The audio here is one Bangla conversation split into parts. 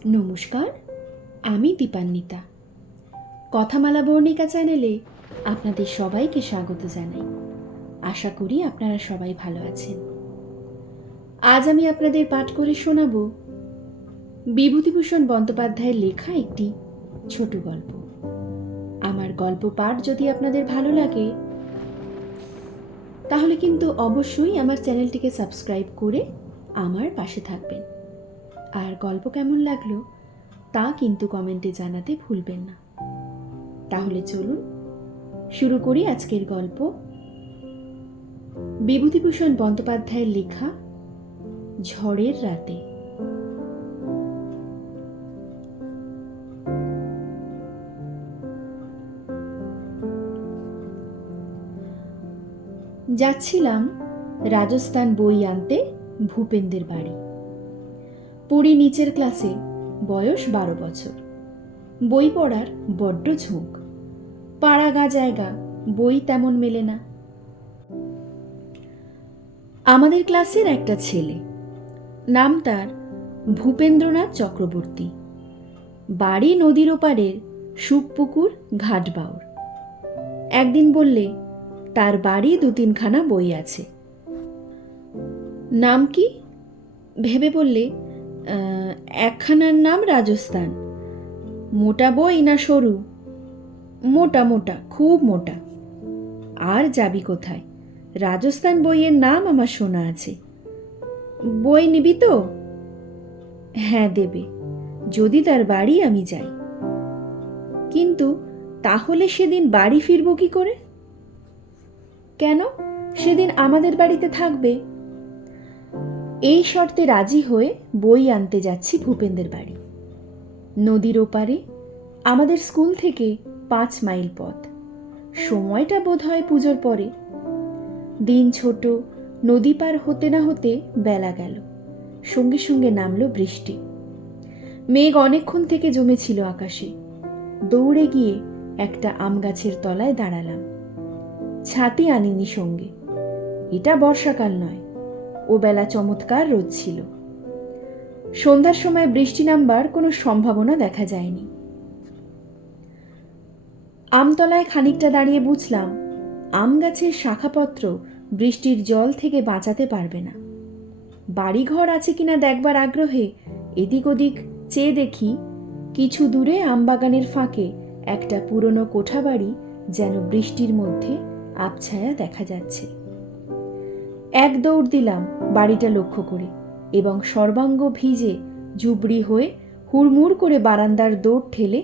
নমস্কার, আমি দীপান্বিতা। কথামালা বর্ণিকা চ্যানেলে আপনাদের সবাইকে স্বাগত জানাই। আশা করি আপনারা সবাই ভালো আছেন। আজ আমি আপনাদের পাঠ করে শোনাব বিভূতিভূষণ বন্দ্যোপাধ্যায়ের লেখা একটি ছোট গল্প। আমার গল্প পাঠ যদি আপনাদের ভালো লাগে তাহলে কিন্তু অবশ্যই আমার চ্যানেলটিকে সাবস্ক্রাইব করে আমার পাশে থাকবেন। আর গল্প কেমন লাগলো তা কিন্তু কমেন্টে জানাতে ভুলবেন না। তাহলে চলুন শুরু করি আজকের গল্প। বিভূতিভূষণ বন্দ্যোপাধ্যায়ের লেখা ঝড়ের রাতে। যাচ্ছিলাম রাজস্থান বই আনতে ভূপেনদের বাড়ি। পড়ি নিচের ক্লাসে, বয়স 12 বছর। বই পড়ার বড্ড ঝোঁক। পাড়াগা জায়গা, বই তেমন মেলে না। আমাদের ক্লাসের একটা ছেলে, নাম তার ভূপেন্দ্রনাথ চক্রবর্তী। বাড়ি নদীর ওপারের সুখপুকুর ঘাটবাউর। একদিন বললে তার বাড়ি 2-3খানা বই আছে। নাম কি ভেবে বললে, একখানার নাম রাজস্থান। মোটা বই না সরু? মোটা মোটা, খুব মোটা। আর যাবি কোথায়? রাজস্থান বইয়ের নাম আমার শোনা আছে। বই নিবি তো? হ্যাঁ দেবে, যদি তার বাড়ি আমি যাই। কিন্তু তাহলে সেদিন বাড়ি ফিরব কি করে? কেন, সেদিন আমাদের বাড়িতে থাকবে। এই শর্তে রাজি হয়ে বই আনতে যাচ্ছি ভূপেনদের বাড়ি। নদীর ওপারে, আমাদের স্কুল থেকে 5 মাইল পথ। সময়টা বোধ হয় পুজোর পরে। দিন ছোট, নদী পার হতে না হতে বেলা গেল। সঙ্গে সঙ্গে নামলো বৃষ্টি। মেঘ অনেকক্ষণ থেকে জমেছিল আকাশে। দৌড়ে গিয়ে একটা আম গাছের তলায় দাঁড়ালাম। ছাতি আনিনি সঙ্গে। এটা বর্ষাকাল নয়, ও বেলা চমৎকার রোদ ছিল। সন্ধ্যার সময় বৃষ্টি নামবার কোনো সম্ভাবনা দেখা যায়নি। আমতলায় খানিকটা দাঁড়িয়ে বুঝলাম আম গাছের শাখাপত্র বৃষ্টির জল থেকে বাঁচাতে পারবে না। বাড়িঘর আছে কিনা দেখবার আগ্রহে এদিক ওদিক চেয়ে দেখি কিছু দূরে আমবাগানের ফাঁকে একটা পুরনো কোঠা বাড়ি যেন বৃষ্টির মধ্যে আবছায়া দেখা যাচ্ছে। এক দৌড় দিলাম বাড়িটা লক্ষ্য করে, এবং সর্বাঙ্গ ভিজে জুবড়ি হয়ে হুড়মুড় করে বারান্দার দৌড় ঠেলে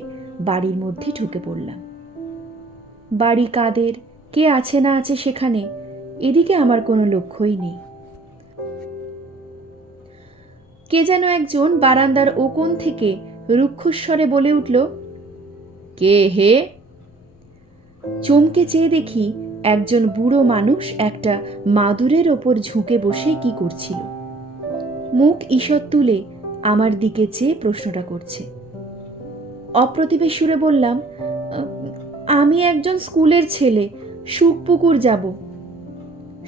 বাড়ির মধ্যে ঢুকে পড়লাম। বাড়ি কাদের, কে আছে না আছে সেখানে, এদিকে আমার কোনো লক্ষ্যই নেই। কে যেন একজন বারান্দার ওকোণ থেকে রুক্ষস্বরে বলে উঠল, কে হে? চমকে চেয়ে দেখি একজন বুড়ো মানুষ একটা মাদুরের ওপর ঝুঁকে বসে কি করছিল। মুখ ঈষৎ তুলে আমার দিকে চেয়ে প্রশ্নটা করছে। অপ্রতিভ সুরে বললাম, আমি একজন স্কুলের ছেলে, সুখপুকুর যাব।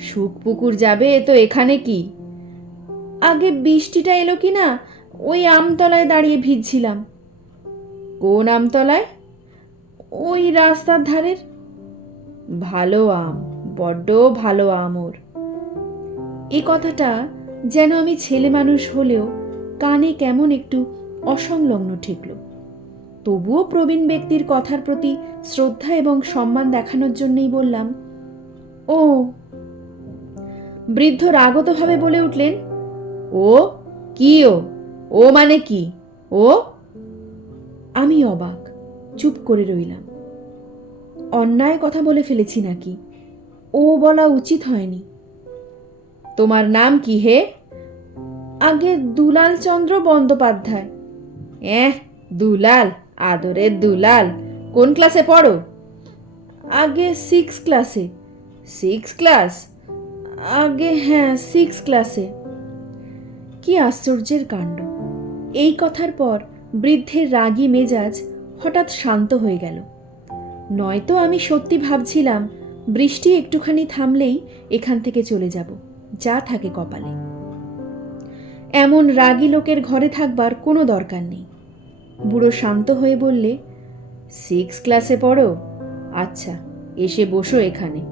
সুখপুকুর যাবে তো এখানে কি? আগে বৃষ্টিটা এলো কি না, ওই আমতলায় দাঁড়িয়ে ভিজছিলাম। কোন আমতলায়? ওই রাস্তার ধারের। ভালো আম, বড্ড ভালো আম ওর। এই কথাটা যেন আমি ছেলে মানুষ হলেও কানে কেমন একটু অসংলগ্ন ঠেকল। তবুও প্রবীণ ব্যক্তির কথার প্রতি শ্রদ্ধা এবং সম্মান দেখানোর জন্যই বললাম, ও। বৃদ্ধ রাগতভাবে বলে উঠলেন, ও কি? ও মানে কি? ও? আমি অবাক, চুপ করে রইলাম। অন্যায় কথা বলে ফেলেছি নাকি? ও বলা উচিত হয়নি। তোমার নাম কি হে? আগে দুলাল চন্দ্র বন্দ্যোপাধ্যায়। দুলাল, আদরের দুলাল। কোন ক্লাসে পড়ো? আগে 6 ক্লাসে। 6 ক্লাস? আগে হ্যাঁ, 6 ক্লাসে। কি আশ্চর্যের কাণ্ড! এই কথার পর বৃদ্ধের রাগী মেজাজ হঠাৎ শান্ত হয়ে গেল। নয়তো আমি সত্যি ভাবছিলাম বৃষ্টি একটুখানি থামলেই এখান থেকে চলে যাব, যা থাকে কপালে। এমন রাগী লোকের ঘরে থাকবার কোনো দরকার নেই। বুড়ো শান্ত হয়ে বললে, 6 ক্লাসে পড়ো? আচ্ছা, এসে বসো এখানে।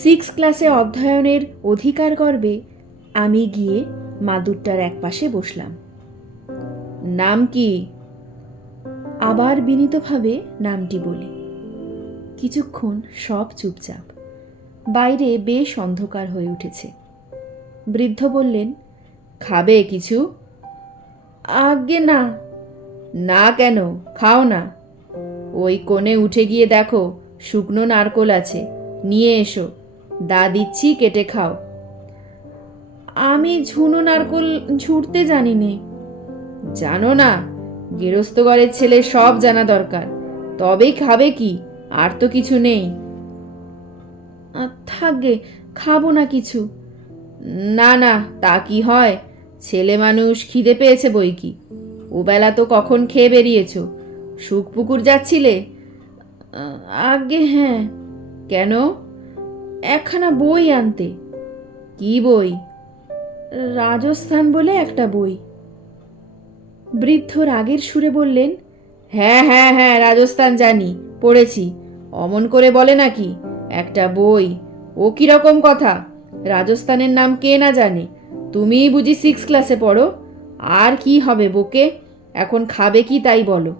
6 ক্লাসে অধ্যয়নের অধিকার গর্বে আমি গিয়ে মাদুরটার এক পাশে বসলাম। নাম কি? আবার বিনীতভাবে নামটি বলি। কিছুক্ষণ সব চুপচাপ। বাইরে বেশ অন্ধকার হয়ে উঠেছে। বৃদ্ধ বললেন, খাবে কিছু? আজ্ঞে না। না কেন? খাও না। ওই কোণে উঠে গিয়ে দেখো, শুকনো নারকোল আছে, নিয়ে এসো, দা দিচ্ছি, কেটে খাও। আমি ঝুনো নারকোল ঝুড়তে জানি নে। জানো না? গেরস্ত ঘরের ছেলে সব জানা দরকার, তবেই খাবে কি, আর তো কিছু নেই। থাকবে, খাবো না কিছু। না না, তা কি হয়? ছেলে মানুষ, খিদে পেয়েছে বই কি। ওবেলা তো কখন খেয়ে বেরিয়েছ? শুকপুকুর যাচ্ছিলে? আগে হ্যাঁ। কেন? একখানা বই আনতে। কি বই? রাজস্থান বলে একটা বই। বৃদ্ধ রাগের সুরে বললেন, হ্যাঁ হ্যাঁ হ্যাঁ, রাজস্থান জানি, পড়েছি। অমন করে বলে নাকি? একটা বই, ও কিরকম কথা? রাজস্থানের নাম কে না জানে? তুমিই বুঝি 6 ক্লাসে পড়ো? আর কি হবে বোকে? এখন খাবে কি তাই বলো।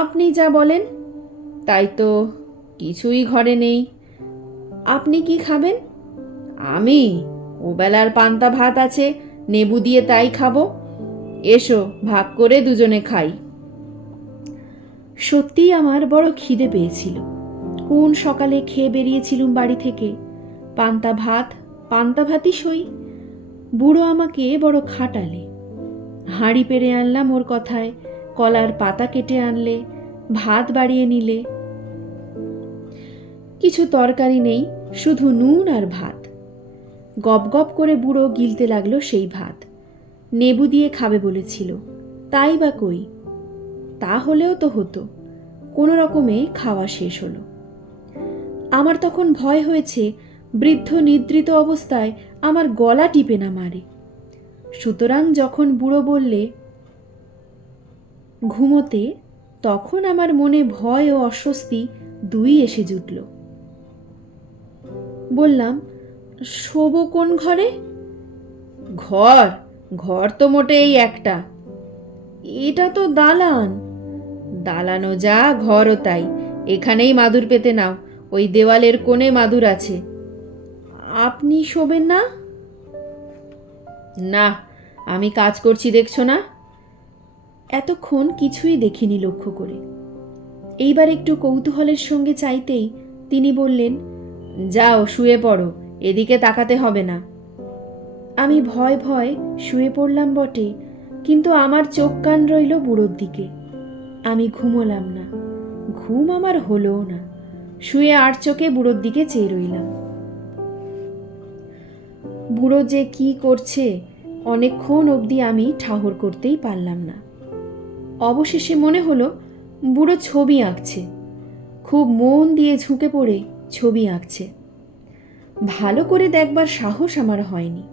আপনি যা বলেন। তাই তো, কিছুই ঘরে নেই। আপনি কি খাবেন? আমি? ওবেলার পান্তা ভাত আছে, নেবু দিয়ে তাই খাবো। এসো, ভাগ করে দুজনে খাই। সত্যিই আমার বড় খিদে পেয়েছিল। কোন সকালে খেয়ে বেরিয়েছিলুম বাড়ি থেকে। পান্তা ভাতই সই। বুড়ো আমাকে বড় খাটালে। হাঁড়ি পেরে আনলাম ওর কথায়, কলার পাতা কেটে আনলে, ভাত বাড়িয়ে নিলে। কিছু তরকারি নেই, শুধু নুন আর ভাত। গপ গপ করে বুড়ো গিলতে লাগলো সেই ভাত। নেবু দিয়ে খাবে বলেছিল, তাই বা কই। তা হলেও তো হতো। কোনো রকমে খাওয়া শেষ হলো। আমার তখন ভয় হয়েছে বৃদ্ধ নিদ্রিত অবস্থায় আমার গলা টিপে না মারে। সুতরাং যখন বুড়ো বললে ঘুমোতে, তখন আমার মনে ভয় ও অস্বস্তি দুই এসে জুটল। বললাম, শোবো কোন ঘরে? ঘর? ঘর তো মোটে এই একটা। এটা তো দালান। দালানও যা, ঘরও তাই। এখানেই মাদুর পেতে নাও, ওই দেওয়ালের কোণে মাদুর আছে। আপনি শোবেন না? না, আমি কাজ করছি, দেখছো না? এতক্ষণ কিছুই দেখিনি লক্ষ্য করে। এইবার একটু কৌতূহলের সঙ্গে চাইতেই তিনি বললেন, যাও শুয়ে পড়ো, এদিকে তাকাতে হবে না। আমি ভয় ভয় শুয়ে পড়লাম বটে, কিন্তু আমার চোখ কান রইল বুড়োর দিকে। আমি ঘুমোলাম না, ঘুম আমার হলোও না। শুয়ে আর চোখে বুড়োর দিকে চেয়ে রইলাম। বুড়ো যে কি করছে অনেকক্ষণ অবধি আমি ঠাহর করতেই পারলাম না। অবশেষে মনে হলো বুড়ো ছবি আঁকছে। খুব মন দিয়ে ঝুঁকে পড়ে ছবি আঁকছে। ভালো করে দেখবার সাহস আমার হয়নি।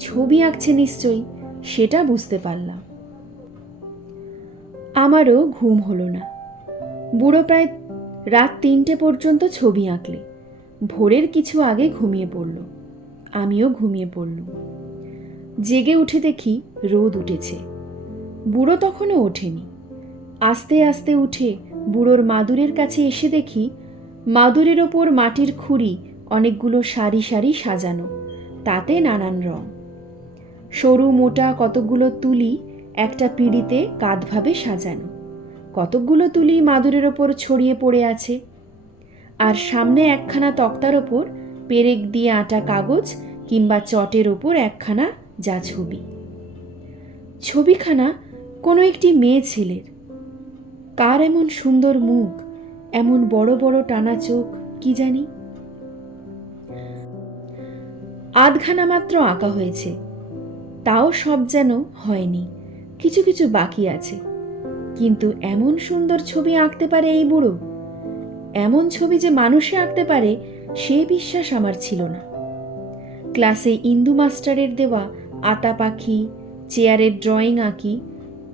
ছবি আঁকছে নিশ্চয়ই, সেটা বুঝতে পারলাম। আমারও ঘুম হলো না। বুড়ো প্রায় রাত 3টে পর্যন্ত ছবি আঁকলে। ভোরের কিছু আগে ঘুমিয়ে পড়ল। আমিও ঘুমিয়ে পড়লুম। জেগে উঠে দেখি রোদ উঠেছে। বুড়ো তখনও ওঠেনি। আস্তে আস্তে উঠে বুড়োর মাদুরের কাছে এসে দেখি মাদুরের ওপর মাটির খুঁড়ি অনেকগুলো সারি সারি সাজানো, তাতে নানান রং। সরু মোটা কতকগুলো তুলি একটা পিঁড়িতে কাঁধভাবে সাজানো। কতকগুলো তুলি মাদুরের ওপর ছড়িয়ে পড়ে আছে। আর সামনে একখানা তক্তার ওপর পেরেক দিয়ে আঁটা কাগজ কিংবা চটের ওপর একখানা যা ছবি। ছবিখানা কোনো একটি মেয়ে ছেলের। কার এমন সুন্দর মুখ, এমন বড় বড় টানা চোখ, কি জানি। আধখানা মাত্র আঁকা হয়েছে, তাও সব যেন হয়নি, কিছু কিছু বাকি আছে। কিন্তু এমন সুন্দর ছবি আঁকতে পারে এই বুড়ো, এমন ছবি যে মানুষে আঁকতে পারে, সে বিশ্বাস আমার ছিল না। ক্লাসে ইন্দু মাস্টারের দেওয়া আতা পাখি, চেয়ারের ড্রয়িং আঁকি,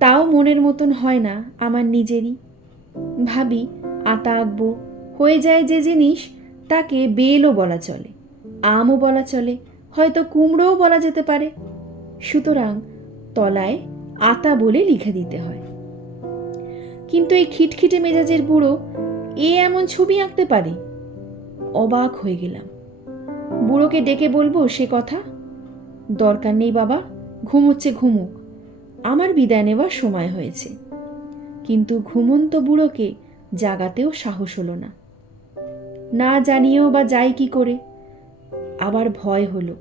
তাও মনের মতন হয় না আমার নিজেরই। ভাবি আতা আঁকবো, হয়ে যায় যে জিনিস তাকে বেলও বলা চলে, আমও বলা চলে, হয়তো কুমড়োও বলা যেতে পারে। সুতরাং তলায় আতা বলে লিখে দিতে হয়। কিন্তু এই খিটখিটে মেজাজের বুড়ো এমন ছবি আঁকতে পারে? অবাক হয়ে গেলাম। বুড়োকে ডেকে বলবো সে কথা? দরকার নেই বাবা, ঘুমোচ্ছে ঘুমুক, আমার বিদায় নেওয়ার সময় হয়েছে। কিন্তু ঘুমন্ত বুড়োকে জাগাতেও সাহস হলো না। না জানিয়েও বা যাই কি করে। আবার ভয় হলো,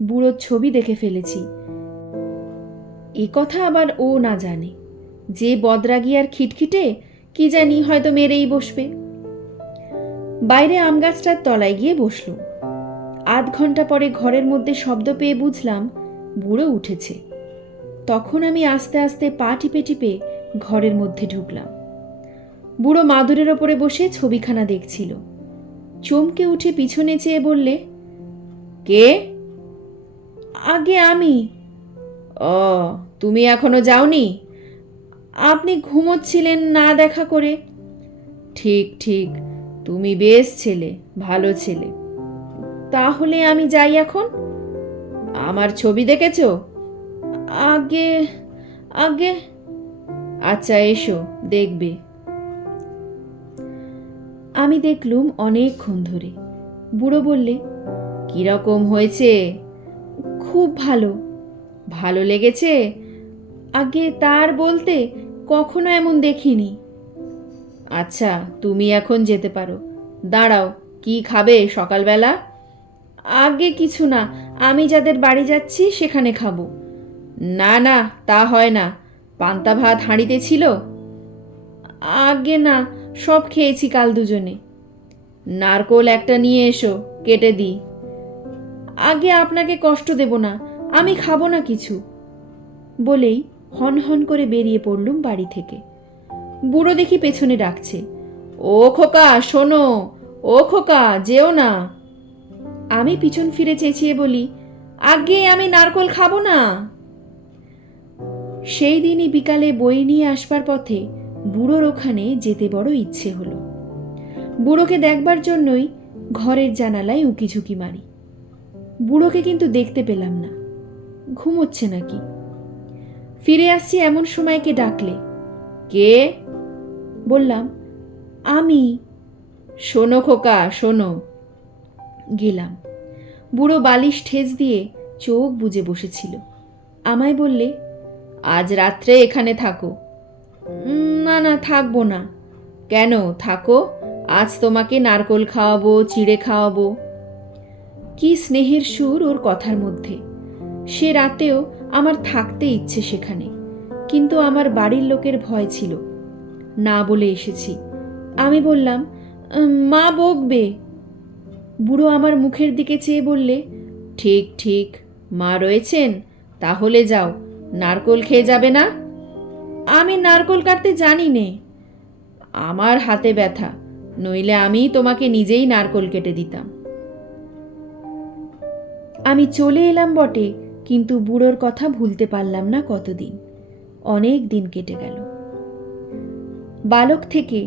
বুড়োর ছবি দেখে ফেলেছি, এ কথা আবার ও না জানে যে বদরাগী আর খিটখিটে, কি জানি হয়তো মেরেই বসবে। বাইরে আম গাছটার তলায় গিয়ে বসলুম। আধ ঘন্টা পরে ঘরের মধ্যে শব্দ পেয়ে বুঝলাম বুড়ো উঠেছে। তখন আমি আস্তে আস্তে পা টিপে টিপে ঘরের মধ্যে ঢুকলাম। বুড়ো মাদুরের ওপরে বসে ছবিখানা দেখছিল। চমকে উঠে পিছনে চেয়ে বললে, কে? আগে আমি। ও, তুমি এখনো যাওনি? আপনি ঘুমোচ্ছিলেন না দেখা করে। ঠিক ঠিক, তুমি বেশ ছেলে, ভালো ছেলে। তাহলে আমি যাই এখন? আমার ছবি দেখেছো? আগে আগে। আচ্ছা এসো, দেখবে। আমি দেখলুম অনেকক্ষণ ধরে। বুড়ো বললে, কিরকম হয়েছে? খুব ভালো। ভালো লেগেছে? আগে তার বলতে কখনো এমন দেখিনি। আচ্ছা, তুমি এখন যেতে পারো। দাঁড়াও, কি খাবে সকালবেলা? আগে কিছু না, আমি যাদের বাড়ি যাচ্ছি সেখানে খাবো। না না, তা হয় না। পান্তা ভাত হাঁড়িতে ছিল? আগে না, সব খেয়েছি কাল দুজনে। নারকোল একটা নিয়ে এসো, কেটে দিই। আগে আপনাকে কষ্ট দেব না, আমি খাবো না কিছু। বলেই হন হন করে বেরিয়ে পড়লুম বাড়ি থেকে। বুড়ো দেখি পেছনে ডাকছে, ও খোকা শোনো, ও খোকা যেও না। আমি পিছন ফিরে চেঁচিয়ে বলি, আগে আমি নারকোল খাবো না। সেই দিনই বিকালে বই নিয়ে আসবার পথে বুড়োর ওখানে যেতে বড় ইচ্ছে হলো। বুড়োকে দেখবার জন্যই ঘরের জানালায় উঁকিঝুঁকি মারি। বুড়োকে কিন্তু দেখতে পেলাম না, ঘুমোচ্ছে নাকি। ফিরে আসছি এমন সময় কে ডাকলে। কে? বললাম, আমি। শোনো খোকা শোনো। গেলাম। বুড়ো বালিশ ঠেস দিয়ে চোখ বুজে বসেছিল। আমায় বললে, আজ রাত্রে এখানে থাকো। না না, থাকবো না। কেন? থাকো, আজ তোমাকে নারকোল খাওয়াবো, চিড়ে খাওয়াবো। কি স্নেহের সুর ওর কথার মধ্যে। সে রাতেও আমার থাকতে ইচ্ছে সেখানে, কিন্তু আমার বাড়ির লোকের ভয় ছিল, না বলে এসেছি। আমি বললাম, মা বকবে। বুড়ো আমার মুখের দিকে চেয়ে বললে, ঠিক ঠিক, মা রয়েছেন, তাহলে যাও, নারকোল খেয়ে যাবে না? আমি নারকোল কাটতে জানি নে। আমার হাতে ব্যথা, নইলে আমি তোমাকে নিজেই নারকোল কেটে দিতাম। আমি চলে এলাম বটে, কিন্তু বুড়োর কথা ভুলতে পারলাম না কতদিন। অনেক দিন কেটে গেল। বালক থেকে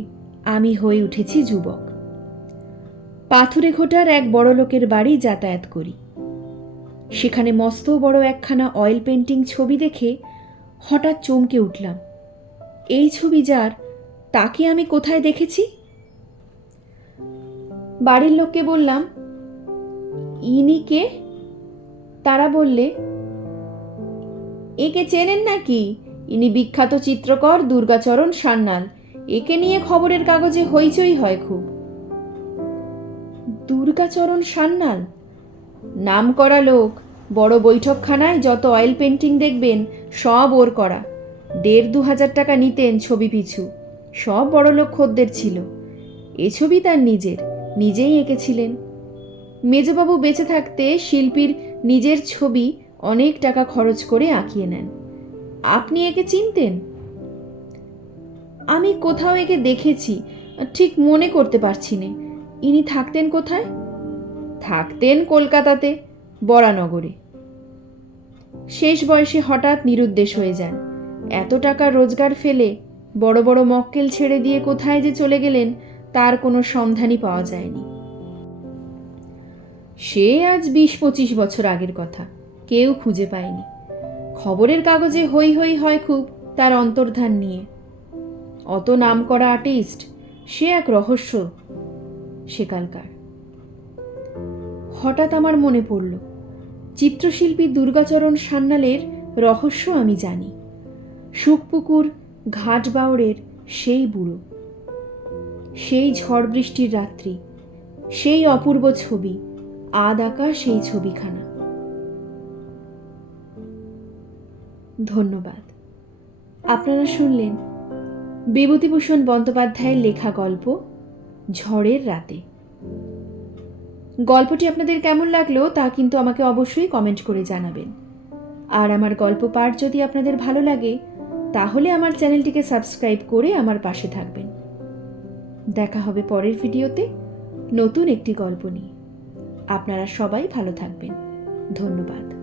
আমি হয়ে উঠেছি যুবক। পাথুরে ঘোটার এক বড় লোকের বাড়ি যাতায়াত করি। সেখানে মস্ত বড় একখানা অয়েল পেন্টিং ছবি দেখে হঠাৎ চমকে উঠলাম। এই ছবি যার, তাকে আমি কোথায় দেখেছি? বাড়ির লোককে বললাম, ইনি কে? তারা বললে, একে চেনেন নাকি? ইনি বিখ্যাত চিত্রকর দুর্গাচরণ সান্যাল। একে নিয়ে খবরের কাগজে হইচই হয় খুব। দুর্গাচরণ সান্যাল? নাম করা লোক। বড় বৈঠকখানায় যত অয়েল পেন্টিং দেখবেন সব ওর করা। ১,৫০০ টাকা নিতেন ছবি পিছু। সব বড়লোক খদ্দের ছিল। এ ছবি তার নিজের, নিজেই এঁকেছিলেন। মেজবাবু বেঁচে থাকতে শিল্পীর নিজের ছবি অনেক টাকা খরচ করে আঁকিয়ে নেন। আপনি একে চিনতেন? আমি কোথাও একে দেখেছি, ঠিক মনে করতে পারছি নে। ইনি থাকতেন কোথায়? থাকতেন কলকাতাতে, বরানগরে। শেষ বয়সে হঠাৎ নিরুদ্দেশ হয়ে যান। এত টাকা রোজগার ফেলে বড় বড় মক্কেল ছেড়ে দিয়ে কোথায় যে চলে গেলেন তার কোনো সন্ধানই পাওয়া যায়নি। সে আজ 20-25 বছর আগের কথা, কেউ খুঁজে পায়নি। খবরের কাগজে হই হই হয় খুব তার অন্তর্ধান নিয়ে। অত নামকরা আর্টিস্ট, সে এক রহস্য সেকালকার। হঠাৎ আমার মনে পড়ল, চিত্রশিল্পী দুর্গাচরণ সান্যালের রহস্য আমি জানি। শুকপুকুর ঘাট বাউড়ের সেই বুড়ো, সেই ঝড় বৃষ্টির রাত্রি, সেই অপূর্ব ছবি, আধ আঁকা সেই ছবিখানা। ধন্যবাদ। আপনারা শুনলেন বিভূতিভূষণ বন্দ্যোপাধ্যায়ের লেখা গল্প ঝড়ের রাতে। গল্পটি আপনাদের কেমন লাগলো তা কিন্তু আমাকে অবশ্যই কমেন্ট করে জানাবেন। আর আমার গল্প পাঠ যদি আপনাদের ভালো লাগে তাহলে আমার চ্যানেলটিকে সাবস্ক্রাইব করে আমার পাশে থাকবেন। দেখা হবে পরের ভিডিওতে নতুন একটি গল্প নিয়ে। আপনারা সবাই ভালো থাকবেন। ধন্যবাদ।